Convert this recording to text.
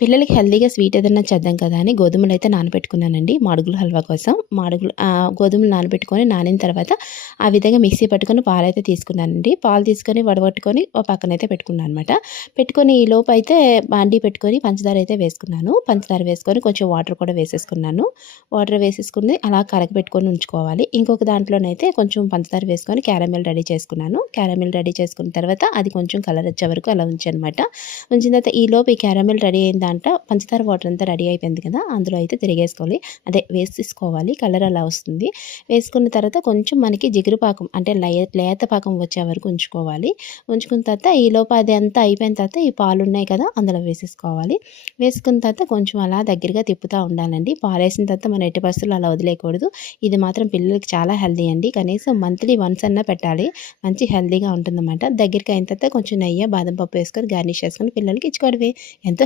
పిల్లలకి హెల్తీగా స్వీట్ ఏదన్నా చేద్దాం కదా అని గోధుమలు అయితే నానబెట్టుకున్నానండి మాడుగుల హల్వా కోసం. మాడుగులు గోధుమలు నానబెట్టుకొని నానిన తర్వాత ఆ విధంగా మిక్సీ పట్టుకొని పాలు అయితే తీసుకున్నానండి. పాలు తీసుకొని వడగొట్టుకొని ఓ పక్కన అయితే పెట్టుకున్నాను అనమాట పెట్టుకొని ఈ లోపు అయితే బాండీ పెట్టుకొని పంచదార అయితే వేసుకున్నాను. పంచదార వేసుకొని కొంచెం వాటర్ కూడా వేసేసుకున్నాను. వాటర్ వేసేసుకుని అలా కరగబెట్టుకొని ఉంచుకోవాలి. ఇంకొక దాంట్లోనైతే కొంచెం పంచదార వేసుకొని క్యారమెల్ రెడీ చేసుకున్నాను. క్యారమెల్ రెడీ చేసుకున్న తర్వాత అది కొంచెం కలర్ వచ్చే వరకు అలా ఉంచనమాట ఉంచిన తర్వాత ఈ లోపు ఈ క్యారమెల్ రెడీ అయిన దాంట్లో పంచదార వాటర్ అంతా రెడీ అయిపోయింది కదా అందులో అయితే తిరిగేసుకోవాలి. అదే వేసేసుకోవాలి కలర్ అలా వస్తుంది. వేసుకున్న తర్వాత కొంచెం మనకి జిగురు పాకం అంటే లేత పాకం వచ్చే వరకు ఉంచుకోవాలి. ఉంచుకున్న తర్వాత ఈ లోపు అది అంతా అయిపోయిన తర్వాత ఈ పాలు ఉన్నాయి కదా అందులో వేసేసుకోవాలి. వేసుకున్న తర్వాత కొంచెం అలా దగ్గరగా తిప్పుతూ ఉండాలండి. పాలు వేసిన తర్వాత మన ఎట్టి పరిస్థితులు అలా వదిలేయకూడదు. ఇది మాత్రం పిల్లలకి చాలా హెల్దీ అండి. కనీసం మంత్లీ వన్స్ అన్నా పెట్టాలి. మంచి హెల్దీగా ఉంటుందన్నమాట. దగ్గరికి అయిన తర్వాత కొంచెం నెయ్యి బాదం పప్పు వేసుకొని గార్నిష్ చేసుకొని పిల్లలకి ఇచ్చుకోవడమే. ఎంతో